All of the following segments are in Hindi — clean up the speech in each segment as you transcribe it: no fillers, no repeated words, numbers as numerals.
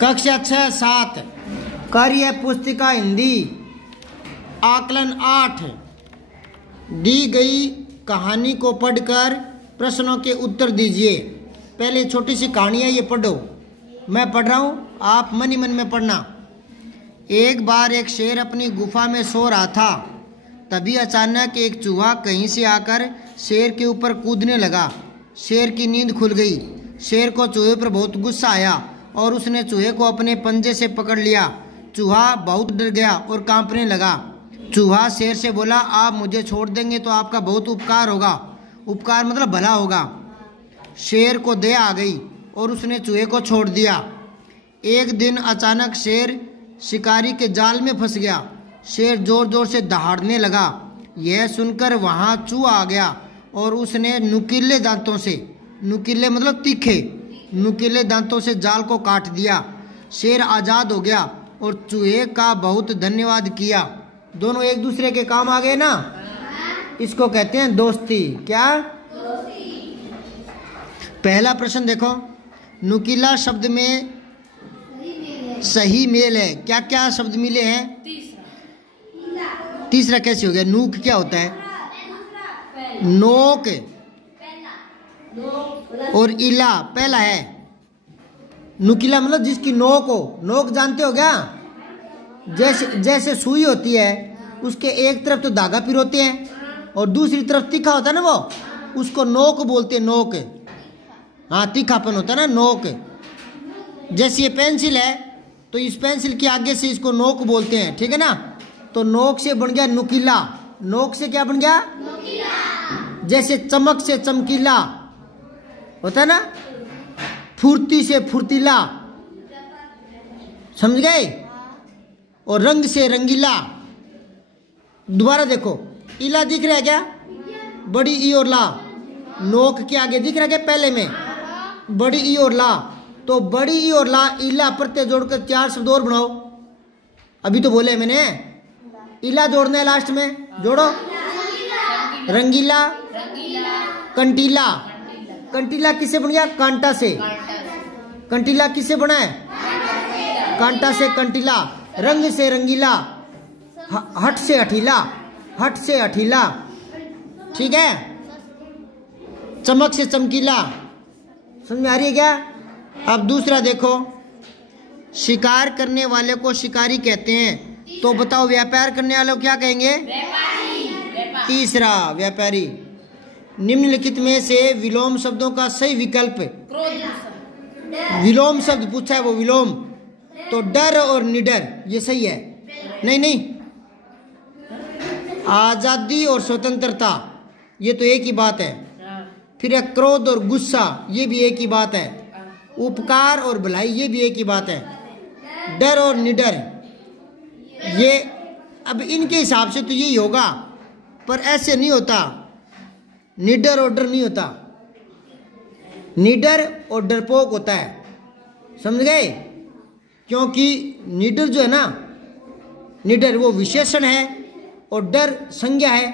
कक्षा 6-7 कार्य पुस्तिका हिंदी आकलन 8। दी गई कहानी को पढ़कर प्रश्नों के उत्तर दीजिए। पहले छोटी सी कहानी है, ये पढ़ो। मैं पढ़ रहा हूँ, आप मन ही मन में पढ़ना। एक बार एक शेर अपनी गुफा में सो रहा था। तभी अचानक एक चूहा कहीं से आकर शेर के ऊपर कूदने लगा। शेर की नींद खुल गई। शेर को चूहे पर बहुत गुस्सा आया और उसने चूहे को अपने पंजे से पकड़ लिया। चूहा बहुत डर गया और कांपने लगा। चूहा शेर से बोला, आप मुझे छोड़ देंगे तो आपका बहुत उपकार होगा। उपकार मतलब भला होगा। शेर को दया आ गई और उसने चूहे को छोड़ दिया। एक दिन अचानक शेर शिकारी के जाल में फंस गया। शेर जोर जोर से दहाड़ने लगा। यह सुनकर वहाँ चूहा आ गया और उसने नुकीले दांतों से, नुकीले मतलब तीखे, नुकीले दांतों से जाल को काट दिया। शेर आज़ाद हो गया और चूहे का बहुत धन्यवाद किया। दोनों एक दूसरे के काम आ गए ना, इसको कहते हैं दोस्ती। क्या दोस्ती? पहला प्रश्न देखो, नुकीला शब्द में सही मेल है। क्या क्या शब्द मिले हैं? तीसरा कैसे हो गया? नूक क्या होता है? नोक और इला पहला है। नुकीला मतलब जिसकी नोक हो। नोक जानते हो क्या? जैसे सुई होती है, उसके एक तरफ तो धागा पिरोते हैं और दूसरी तरफ तीखा होता है ना, वो उसको नोक बोलते हैं। नोक, हाँ, तीखापन होता है ना, नोक। जैसे ये पेंसिल है तो इस पेंसिल के आगे से इसको नोक बोलते हैं, ठीक है ना। तो नोक से बन गया नुकीला। नोक से क्या बन गया? नुकीला। जैसे चमक से चमकीला होता है ना, फुर्ती से फुर्तीला, समझ गए? और रंग से रंगीला। दोबारा देखो, इला दिख रहा है क्या? बड़ी ई और ला। नोक के आगे दिख रहा है क्या पहले में? बड़ी ई और ला। तो बड़ी ई और ला, इला प्रत्यय जोड़कर 4 शब्द और बनाओ। अभी तो बोले मैंने, इला जोड़ना है लास्ट में, जोड़ो। रंगीला, कंटीला। कंटीला किससे बन गया? कांटा से। कंटीला किससे बना है? कांटा से कंटीला। रंग से रंगीला, हट से हठीला, हट से हठीला, ठीक है। चमक से चमकीला। समझ में आ रही है क्या? अब दूसरा देखो, शिकार करने वाले को शिकारी कहते हैं। तो बताओ व्यापार करने वाले को क्या कहेंगे? व्यापारी। तीसरा व्यापारी। निम्नलिखित में से विलोम शब्दों का सही विकल्प, विलोम शब्द पूछा है वो विलोम, तो डर और निडर, ये सही है। नहीं, आजादी और स्वतंत्रता, ये तो एक ही बात है। फिर है क्रोध और गुस्सा, ये भी एक ही बात है। उपकार और भलाई, ये भी एक ही बात है। डर और निडर, ये अब इनके हिसाब से तो यही होगा, पर ऐसे नहीं होता। निडर और डर नहीं होता, निडर और डरपोक होता है, समझ गए? क्योंकि निडर जो है ना, निडर वो विशेषण है और डर संज्ञा है।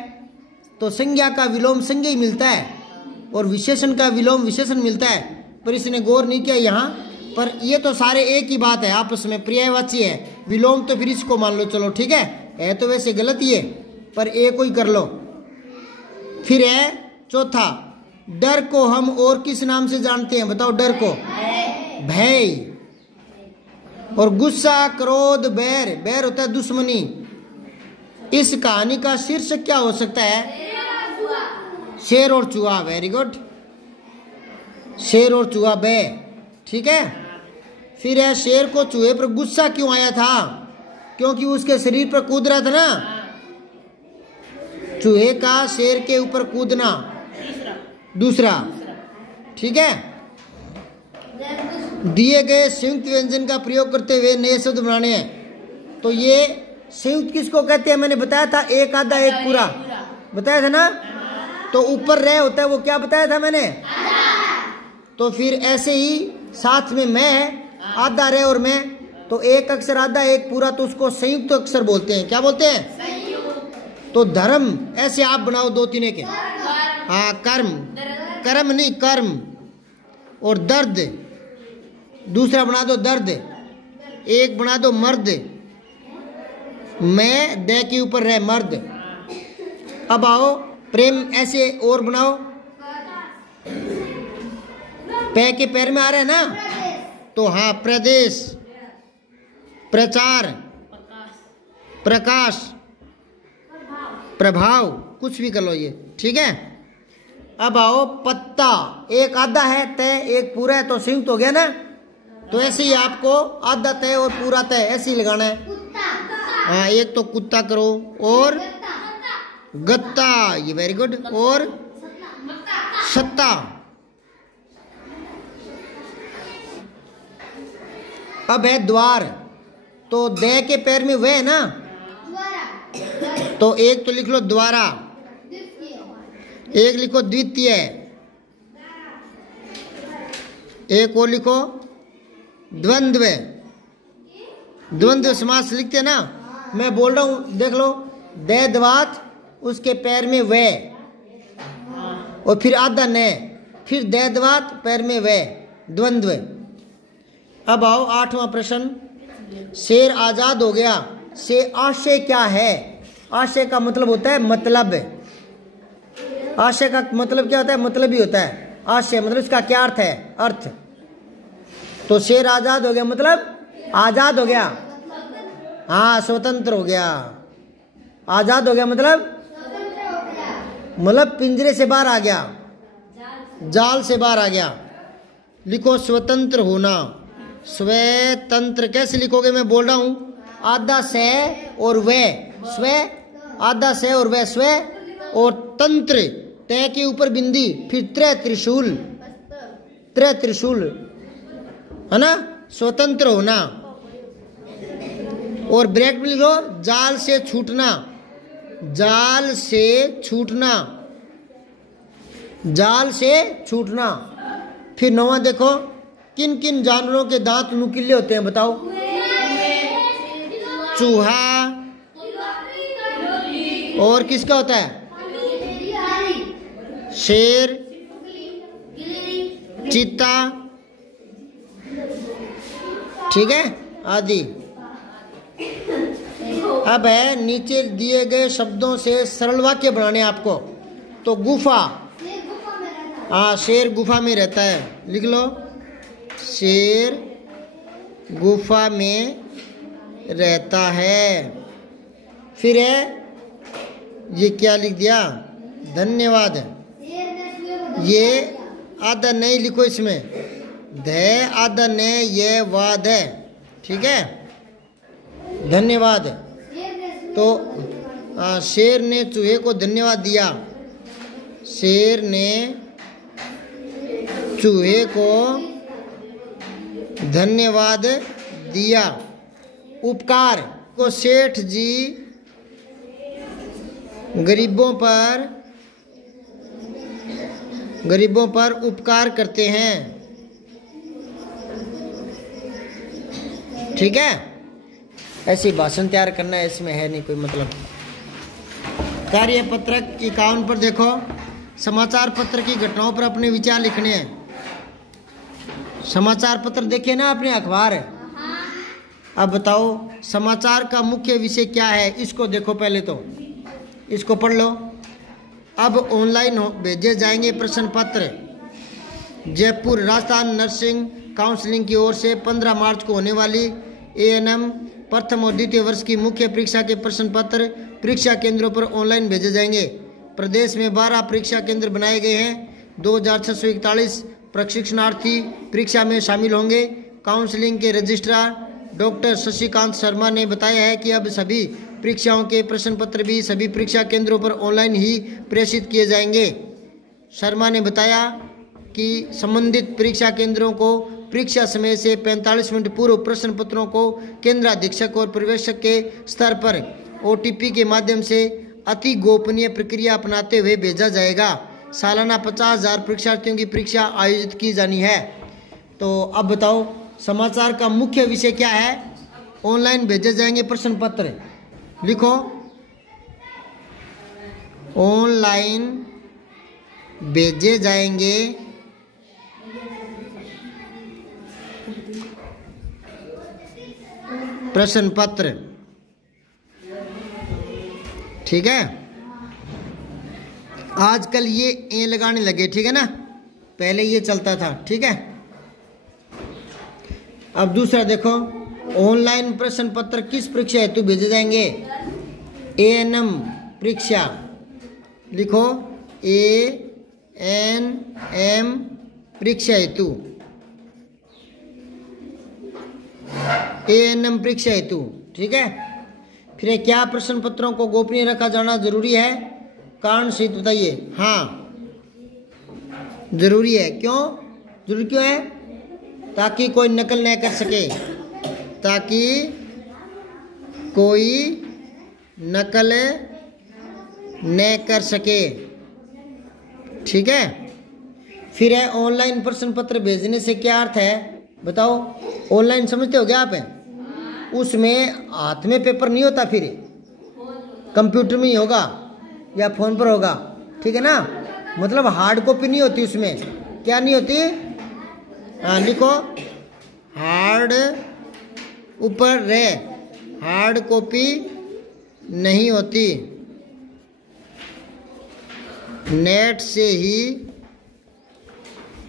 तो संज्ञा का विलोम संज्ञा ही मिलता है और विशेषण का विलोम विशेषण मिलता है। पर इसने गौर नहीं किया यहाँ पर। ये तो सारे एक ही बात है, आपस में पर्यायवाची है। विलोम तो फिर इसको मान लो, चलो ठीक है तो वैसे गलत ही है, पर एक ही कर लो। फिर है चौथा, डर को हम और किस नाम से जानते हैं? बताओ। डर को भय। और गुस्सा, क्रोध, बैर, बैर होता है दुश्मनी। इस कहानी का शीर्षक क्या हो सकता है? शेर और चूहा। वेरी गुड, शेर और चूहा बे, ठीक है। फिर है शेर को चूहे पर गुस्सा क्यों आया था? क्योंकि उसके शरीर पर कूद रहा था ना। चूहे का शेर के ऊपर कूदना, दूसरा, ठीक है। दिए गए संयुक्त व्यंजन का प्रयोग करते हुए नए शब्द बनाने हैं। तो ये संयुक्त किसको कहते हैं? मैंने बताया था, एक आधा एक पूरा बताया था ना। तो ऊपर रह होता है, वो क्या बताया था मैंने? तो फिर ऐसे ही साथ में मैं है, आधा रह और मैं, तो एक अक्षर आधा एक पूरा, तो उसको संयुक्त अक्षर बोलते हैं। क्या बोलते हैं? संयुक्त। तो धर्म ऐसे आप बनाओ दो तीन के, हाँ, कर्म, कर्म नहीं कर्म। और दर्द दूसरा बना दो, दर्द। एक बना दो मर्द, मैं दे के ऊपर रह मर्द। अब आओ प्रेम ऐसे और बनाओ, पै के पैर में आ रहा है ना, तो हाँ प्रदेश, प्रचार, प्रकाश, प्रभाव, कुछ भी कर लो ये, ठीक है। अब आओ पत्ता, एक आधा है तय, एक पूरा है, तो संयुक्त हो गया ना। तो ऐसे ही आपको आधा तय और पूरा तय ऐसे ही लगाना है। हाँ, एक तो कुत्ता करो और गत्ता, ये वेरी गुड, और सत्ता। अब है द्वार, तो दे के पैर में वह है ना, तो एक तो लिख लो द्वारा, एक लिखो द्वितीय, एक और लिखो द्वंद्व। द्वंद्व समास लिखते ना, मैं बोल रहा हूं देख लो, दे द्वात, उसके पैर में वे, और फिर आधा न, फिर दे द्वात पैर में वे, द्वंद्व। अब आओ 8वां प्रश्न, शेर आजाद हो गया, से आशय क्या है? आशय का मतलब होता है मतलब, आशय का मतलब क्या होता है? मतलब ही होता है। आशय मतलब इसका क्या अर्थ है? अर्थ। तो शेर आजाद हो गया मतलब आजाद हो गया, हाँ स्वतंत्र हो गया। आजाद हो गया मतलब पिंजरे से बाहर आ गया, जाल से बाहर आ गया। लिखो स्वतंत्र होना, स्वतंत्र कैसे लिखोगे? मैं बोल रहा हूं, आधा से और वे स्व, आधा से और वे स्व, और तंत्र तय के ऊपर बिंदी, फिर त्रय त्रिशूल, त्रय त्रिशूल है ना, स्वतंत्र होना। और ब्रैकेट में लिखो जाल से छूटना, जाल से छूटना, जाल से छूटना। फिर 9वां देखो, किन किन जानवरों के दांत नुकीले होते हैं? बताओ। चूहा, और किसका होता है? शेर, चीता, ठीक है, आदि। अब है नीचे दिए गए शब्दों से सरल वाक्य बनाने आपको। तो गुफा, हाँ शेर गुफा में रहता है, लिख लो शेर गुफा में रहता है। फिर है ये क्या लिख दिया? धन्यवाद। ये आधा नहीं लिखो इसमें, ध आधा ने, ये वाद है, ठीक है, धन्यवाद। तो शेर ने चूहे को धन्यवाद दिया, शेर ने चूहे को धन्यवाद दिया। उपकार को सेठ जी गरीबों पर उपकार करते हैं, ठीक है। ऐसी भाषण तैयार करना है, इसमें है नहीं कोई मतलब। कार्य पत्रक 51 पर देखो, समाचार पत्र की घटनाओं पर अपने विचार लिखने हैं। समाचार पत्र देखे ना आपने, अखबार है। अब बताओ समाचार का मुख्य विषय क्या है? इसको देखो पहले, तो इसको पढ़ लो। अब ऑनलाइन भेजे जाएंगे प्रश्न पत्र। जयपुर राजस्थान नर्सिंग काउंसिलिंग की ओर से 15 मार्च को होने वाली ANM प्रथम और द्वितीय वर्ष की मुख्य परीक्षा के प्रश्न पत्र परीक्षा केंद्रों पर ऑनलाइन भेजे जाएंगे। प्रदेश में 12 परीक्षा केंद्र बनाए गए हैं। 2641 प्रशिक्षणार्थी परीक्षा में शामिल होंगे। काउंसलिंग के रजिस्ट्रार डॉक्टर शशिकांत शर्मा ने बताया है कि अब सभी परीक्षाओं के प्रश्न पत्र भी सभी परीक्षा केंद्रों पर ऑनलाइन ही प्रेषित किए जाएंगे। शर्मा ने बताया कि संबंधित परीक्षा केंद्रों को परीक्षा समय से 45 मिनट पूर्व प्रश्न पत्रों को केंद्राधीक्षक और पर्यवेक्षक के स्तर पर OTP के माध्यम से अति गोपनीय प्रक्रिया अपनाते हुए भेजा जाएगा। सालाना 50,000 परीक्षार्थियों की परीक्षा आयोजित की जानी है। तो अब बताओ समाचार का मुख्य विषय क्या है? ऑनलाइन भेजे जाएंगे प्रश्न पत्र। लिखो ऑनलाइन भेजे जाएंगे प्रश्न पत्र, ठीक है। आजकल ये ए लगाने लगे, ठीक है ना, पहले ये चलता था, ठीक है। अब दूसरा देखो, ऑनलाइन प्रश्न पत्र किस परीक्षा हेतु भेजे जाएंगे? ANM परीक्षा, लिखो ANM परीक्षा हेतु, ANM परीक्षा हेतु, ठीक है। फिर क्या प्रश्न पत्रों को गोपनीय रखा जाना जरूरी है? कारण सहित बताइए। हाँ जरूरी है। क्यों जरूरी क्यों है? ताकि कोई नकल न कर सके, ताकि कोई नकल न कर सके, ठीक है। फिर है ऑनलाइन प्रश्न पत्र भेजने से क्या अर्थ है बताओ? ऑनलाइन समझते हो क्या आप? उसमें हाथ में पेपर नहीं होता, फिर कंप्यूटर में ही होगा या फोन पर होगा, ठीक है ना। मतलब हार्ड कॉपी नहीं होती उसमें। क्या नहीं होती? हाँ लिखो, हार्ड ऊपर रे, हार्ड कॉपी नहीं होती, नेट से ही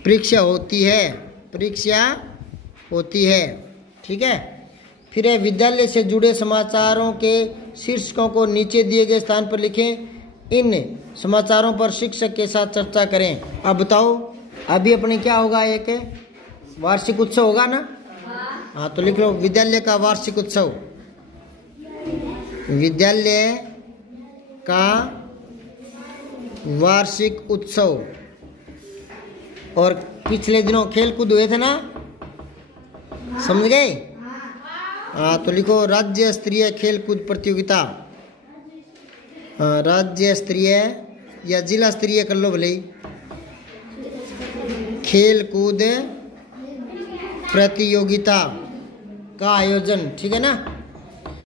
परीक्षा होती है, परीक्षा होती है, ठीक है। फिर है विद्यालय से जुड़े समाचारों के शीर्षकों को नीचे दिए गए स्थान पर लिखें। इन समाचारों पर शिक्षक के साथ चर्चा करें। अब बताओ, अभी अपने क्या होगा? एक वार्षिक उत्सव होगा ना? हाँ तो लिख लो, विद्यालय का वार्षिक उत्सव, विद्यालय का वार्षिक उत्सव। और पिछले दिनों खेल कूद हुए थे ना, समझ गए? हाँ तो लिखो राज्य स्तरीय खेल कूद प्रतियोगिता, राज्य स्तरीय या जिला स्तरीय कर लो भले ही, खेल कूद प्रतियोगिता का आयोजन, ठीक है ना।